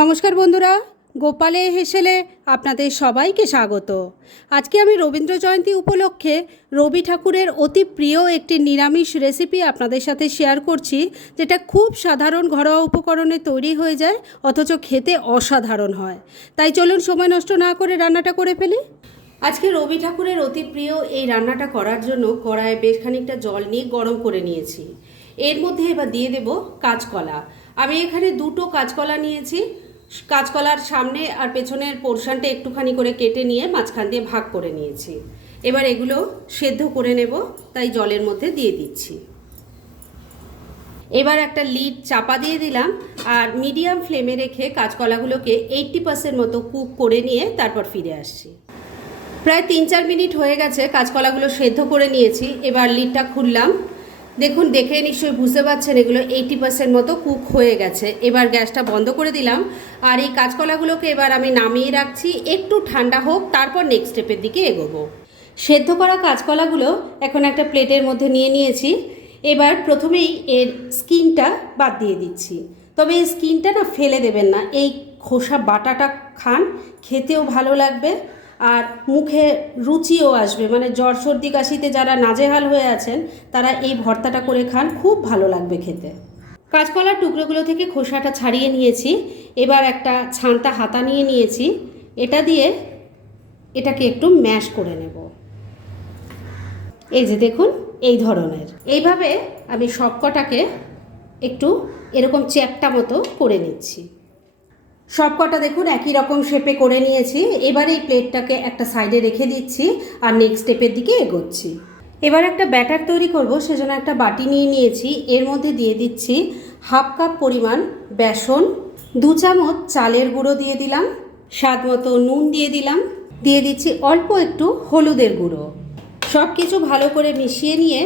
নমস্কার বন্ধুরা, গোপালে হেসেলে আপনাদের সবাইকে স্বাগত। আজকে আমি রবীন্দ্র জয়ন্তী উপলক্ষে রবি ঠাকুরের অতি প্রিয় একটি নিরামিষ রেসিপি আপনাদের সাথে শেয়ার করছি, যেটা খুব সাধারণ ঘরোয়া উপকরণে তৈরি হয়ে যায়, অথচ খেতে অসাধারণ হয়। তাই চলুন সময় নষ্ট না করে রান্নাটা করে ফেলি। আজকে রবি ঠাকুরের অতি প্রিয় এই রান্নাটা করার জন্য কড়ায় বেশ খানিকটা জল নিয়ে গরম করে নিয়েছি। এর মধ্যে এবার দিয়ে দেব কাঁচকলা। আমি এখানে দুটো কাঁচকলা নিয়েছি। কাঁচকলার সামনে আর পেছনের পোর্শনটা একটুখানি করে কেটে নিয়ে মাঝখান দিয়ে ভাগ করে নিয়েছি। এবার এগুলো সেদ্ধ করে নেব, তাই জলের মধ্যে দিয়ে দিচ্ছি। এবার একটা লিড চাপা দিয়ে দিলাম আর মিডিয়াম ফ্লেমে রেখে কাঁচকলাগুলোকে এইট্টি পার্সেন্ট মতো কুক করে নিয়ে তারপর ফিরে আসছি। প্রায় তিন চার মিনিট হয়ে গেছে কাঁচকলাগুলো সেদ্ধ করে নিয়েছি, এবার লিডটা খুললাম। দেখুন দেখে নিশ্চয়ই বুঝতে পারছেন, এগুলো এইটি পার্সেন্ট মতো কুক হয়ে গেছে। এবার গ্যাসটা বন্ধ করে দিলাম। আর এই কাঁচকলাগুলোকে এবার আমি নামিয়ে রাখছি। একটু ঠান্ডা হোক, তারপর নেক্সট স্টেপের দিকে এগোবো। সেদ্ধ করা কাঁচকলাগুলো এখন একটা প্লেটের মধ্যে নিয়ে নিয়েছি। এবার প্রথমেই এর স্কিনটা বাদ দিয়ে দিচ্ছি। তবে এই স্কিনটা না ফেলে দেবেন না। এই খোসা বাটাটা খান, খেতেও ভালো লাগবে। আর মুখে রুচিও আসবে। মানে জ্বর, সর্দি, কাশিতে যারা নাজেহাল হয়ে আছেন, তারা এই ভর্তাটা করে খান, খুব ভালো লাগবে খেতে। কাঁচকলার টুকরোগুলো থেকে খোসাটা ছাড়িয়ে নিয়েছি। এবার একটা ছানটা হাতা নিয়ে নিয়েছি। এটা দিয়ে এটাকে একটু ম্যাশ করে নেব। এই যে দেখুন, এই ধরনের। এইভাবে আমি সবকটাকে একটু এরকম চ্যাপটা মতো করে নিচ্ছি। সবকটা দেখুন, একই রকম শেপে করে নিয়েছি। এবার এই প্লেটটাকে একটা সাইডে রেখে দিচ্ছি আর নেক্সট স্টেপের দিকে এগোচ্ছি। এবার একটা ব্যাটার তৈরি করব, সেজন্য একটা বাটি নিয়ে নিয়েছি। এর মধ্যে দিয়ে দিচ্ছি হাফ কাপ পরিমাণ বেসন, দু চামচ চালের গুঁড়ো দিয়ে দিলাম, স্বাদ মতো নুন দিয়ে দিলাম, দিয়ে দিচ্ছি অল্প একটু হলুদের গুঁড়ো। সব কিছু ভালো করে মিশিয়ে নিয়ে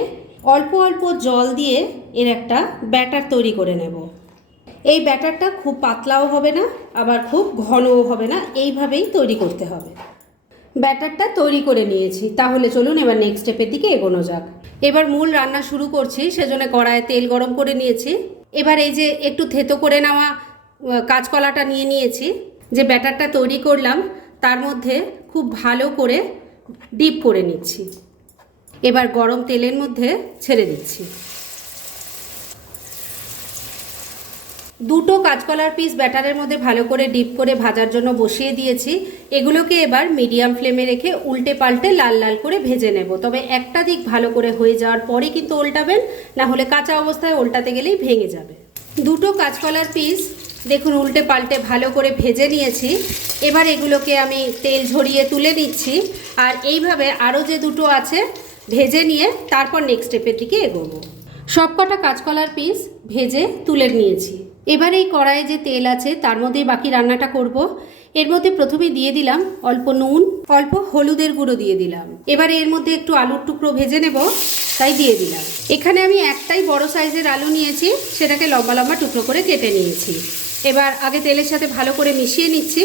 অল্প অল্প জল দিয়ে এর একটা ব্যাটার তৈরি করে নেব। এই ব্যাটারটা খুব পাতলাও হবে না, আবার খুব ঘনও হবে না, এইভাবেই তৈরি করতে হবে। ব্যাটারটা তৈরি করে নিয়েছি, তাহলে চলুন এবার নেক্সট স্টেপের দিকে এগোনো যাক। এবার মূল রান্না শুরু করছি, সেজন্য কড়াইয়ে তেল গরম করে নিয়েছি। এবার এই যে একটু থেতো করে নেওয়া কাঁচকলাটা নিয়ে নিয়েছি, যে ব্যাটারটা তৈরি করলাম, তার মধ্যে খুব ভালো করে ডিপ করে নিচ্ছি। এবার গরম তেলের মধ্যে ছেড়ে দিচ্ছি। দুটো কাঁচকলার পিস ব্যাটারের মধ্যে ভালো করে ডিপ করে ভাজার জন্য বসিয়ে দিয়েছি। এগুলোকে এবার মিডিয়াম ফ্লেমে রেখে উল্টে পাল্টে লাল লাল করে ভেজে নেব। তবে একটা দিক ভালো করে হয়ে যাওয়ার পরে কিন্তু উল্টাবেন না হলে কাঁচা অবস্থায় উল্টাতে গেলেই ভেঙে যাবে। দুটো কাঁচকলার পিস দেখুন উল্টে পাল্টে ভালো করে ভেজে নিয়েছি। এবার এগুলোকে আমি তেল ঝরিয়ে তুলে দিচ্ছি আর এইভাবে আরও যে দুটো আছে, ভেজে নিয়ে তারপর নেক্সট স্টেপের দিকে এগোবো। সবকটা কাঁচকলার পিস ভেজে তুলে নিয়েছি। এবার এই কড়াইয়ে যে তেল আছে, তার মধ্যেই বাকি রান্নাটা করব। এর মধ্যে প্রথমে দিয়ে দিলাম অল্প নুন, অল্প হলুদের গুঁড়ো দিয়ে দিলাম। এবার এর মধ্যে একটু আলুর টুকরো ভেজে নেব, তাই দিয়ে দিলাম। এখানে আমি একটাই বড় সাইজের আলু নিয়েছি, সেটাকে লম্বা লম্বা টুকরো করে কেটে নিয়েছি। এবার আগে তেলের সাথে ভালো করে মিশিয়ে নিচ্ছি।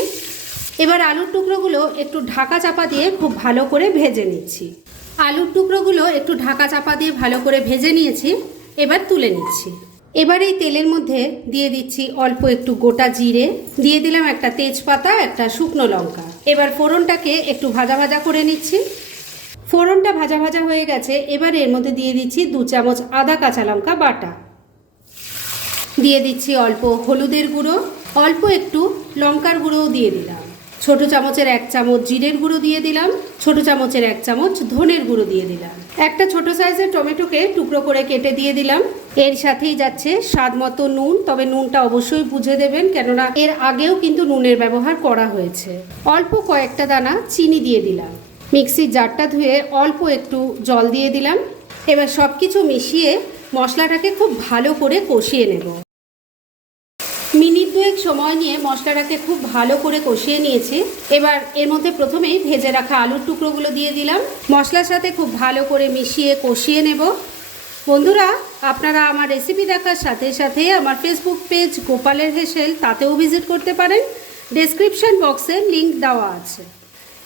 এবার আলুর টুকরোগুলো একটু ঢাকা চাপা দিয়ে খুব ভালো করে ভেজে নিচ্ছি। আলুর টুকরোগুলো একটু ঢাকা চাপা দিয়ে ভালো করে ভেজে নিয়েছি, এবার তুলে নিচ্ছি। এবার এই তেলের মধ্যে দিয়ে দিচ্ছি অল্প একটু গোটা জিরে, দিয়ে দিলাম একটা তেজপাতা, একটা শুকনো লঙ্কা। এবার ফোড়নটাকে একটু ভাজা ভাজা করে নিচ্ছি। ফোড়নটা ভাজা ভাজা হয়ে গেছে, এবার এর মধ্যে দিয়ে দিচ্ছি দু চামচ আদা কাঁচা লঙ্কা বাটা। দিয়ে দিচ্ছি অল্প হলুদের গুঁড়ো, অল্প একটু লঙ্কার গুঁড়োও দিয়ে দিলাম। ছোট চামচের এক চামচ জিরের গুঁড়ো দিয়ে দিলাম, ছোট চামচের এক চামচ ধনের গুঁড়ো দিয়ে দিলাম। একটা ছোট সাইজের টমেটোকে টুকরো করে কেটে দিয়ে দিলাম। এর সাথেই যাচ্ছে স্বাদ মতো নুন, তবে নুনটা অবশ্যই বুঝে দেবেন, কেননা এর আগেও কিন্তু নুনের ব্যবহার করা হয়েছে। অল্প কয়েকটা দানা চিনি দিয়ে দিলাম। মিক্সির জারটা ধুয়ে অল্প একটু জল দিয়ে দিলাম। এবার সব কিছু মিশিয়ে মশলাটাকে খুব ভালো করে কষিয়ে নেব। দুয়েক সময় নিয়ে মশলাটাকে খুব ভালো করে কষিয়ে নিয়েছি। এবার এর মধ্যে প্রথমেই ভেজে রাখা আলুর টুকরোগুলো দিয়ে দিলাম। মশলার সাথে খুব ভালো করে মিশিয়ে কষিয়ে নেব। বন্ধুরা, আপনারা আমার রেসিপি দেখার সাথে সাথে আমার ফেসবুক পেজ গোপালের হেসেল তাতেও ভিজিট করতে পারেন। ডেসক্রিপশন বক্সে লিংক দেওয়া আছে।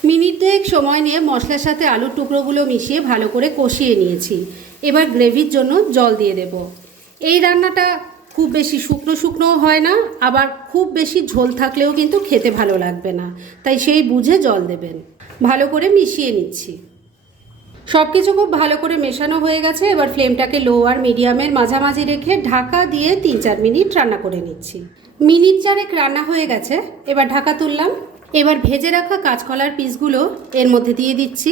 মিনিট দুয়েক সময় নিয়ে মশলার সাথে আলুর টুকরোগুলো মিশিয়ে ভালো করে কষিয়ে নিয়েছি। এবার গ্রেভির জন্য জল দিয়ে দেব। এই রান্নাটা খুব বেশি শুকনো শুকনোও হয় না, আবার খুব বেশি ঝোল থাকলেও কিন্তু খেতে ভালো লাগবে না। তাই সেই বুঝে জল দেবেন। ভালো করে মিশিয়ে নিচ্ছি। সব কিছু খুব ভালো করে মেশানো হয়ে গেছে, এবার ফ্লেমটাকে লো আর মিডিয়ামের মাঝামাঝি রেখে ঢাকা দিয়ে তিন চার মিনিট রান্না করে নিচ্ছি। মিনিট চারেক রান্না হয়ে গেছে, এবার ঢাকা তুললাম। এবার ভেজে রাখা কাঁচকলার পিসগুলো এর মধ্যে দিয়ে দিচ্ছি।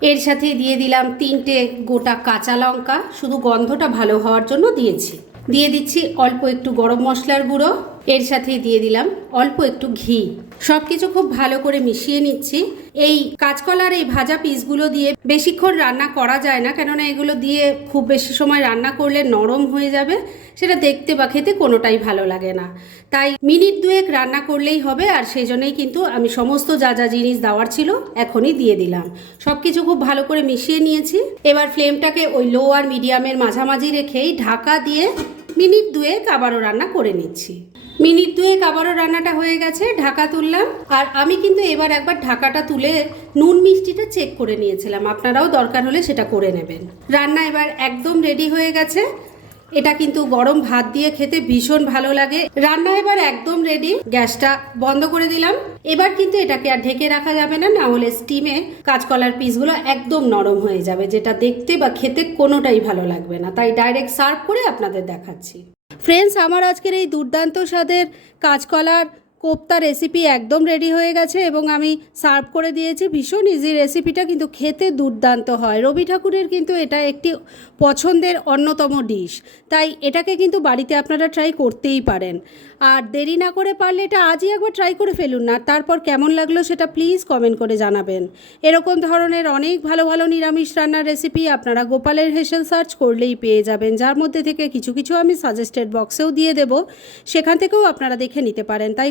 এর সাথে দিয়ে দিলাম তিনটে গোটা কাঁচা লঙ্কা। শুধু গন্ধটা ভালো হওয়ার জন্য দিয়েছি। দিয়ে দিচ্ছি অল্প একটু গরম মশলার গুঁড়ো। এর সাথে দিয়ে দিলাম অল্প একটু ঘি। সব কিছু খুব ভালো করে মিশিয়ে নিচ্ছি। এই কাঁচকলার এই ভাজা পিসগুলো দিয়ে বেশিক্ষণ রান্না করা যায় না, কেননা এগুলো দিয়ে খুব বেশি সময় রান্না করলে নরম হয়ে যাবে, সেটা দেখতে বা খেতে কোনোটাই ভালো লাগে না। তাই মিনিট দুয়েক রান্না করলেই হবে, আর সেই জন্যই কিন্তু আমি সমস্ত যা যা জিনিস দেওয়ার ছিল এখনই দিয়ে দিলাম। সব কিছু খুব ভালো করে মিশিয়ে নিয়েছি। এবার ফ্লেমটাকে ওই লো আর মিডিয়ামের মাঝামাঝি রেখেই ঢাকা দিয়ে মিনিট দুয়েক আবারও রান্না করে নিচ্ছি। মিনিট দুয়েক আবারও রান্নাটা হয়ে গেছে, ঢাকা তুললাম। আর আমি কিন্তু এবার একবার ঢাকাটা তুলে নুন মিষ্টিটা চেক করে নিয়েছিলাম। আপনারাও দরকার হলে সেটা করে নেবেন। রান্না এবার একদম রেডি হয়ে গেছে। এটা কিন্তু গরম ভাত দিয়ে খেতে ভীষণ ভালো লাগে। রান্না এবার একদম রেডি গ্যাসটা বন্ধ করে দিলাম। এবার কিন্তু এটাকে আর ঢেকে রাখা যাবে না না হলে স্টিমে কাঁচকলার পিসগুলো একদম নরম হয়ে যাবে, যেটা দেখতে বা খেতে কোনোটাই ভালো লাগবে না। তাই ডাইরেক্ট সার্ভ করে আপনাদের দেখাচ্ছি। ফ্রেন্ডস আমার আজকের এই দুর্দান্ত স্বাদের কাঁচকলার কোপ্তা রেসিপি একদম রেডি হয়ে গেছে এবং আমি সার্ভ করে দিয়েছি। ভীষণ ইজি রেসিপিটা কিন্তু খেতে দুর্দান্ত হয়। রবি ঠাকুরের কিন্তু এটা একটি পছন্দের অন্যতম ডিশ তাই এটাকে কিন্তু বাড়িতে আপনারা ট্রাই করতেই পারেন। আর দেরি না করে পারলে এটা আজই একবার ট্রাই করে ফেলুন না। তারপর কেমন লাগল সেটা প্লিজ কমেন্ট করে জানাবেন। এরকম ধরনের অনেক ভালো ভালো নিরামিষ রান্নার রেসিপি আপনারা গোপালের হেসেল সার্চ করলেই পেয়ে যাবেন। যার মধ্যে থেকে কিছু কিছু আমি সাজেস্টেড বক্সেও দিয়ে দেব। সেখান থেকেও আপনারা দেখে নিতে পারেন। তাই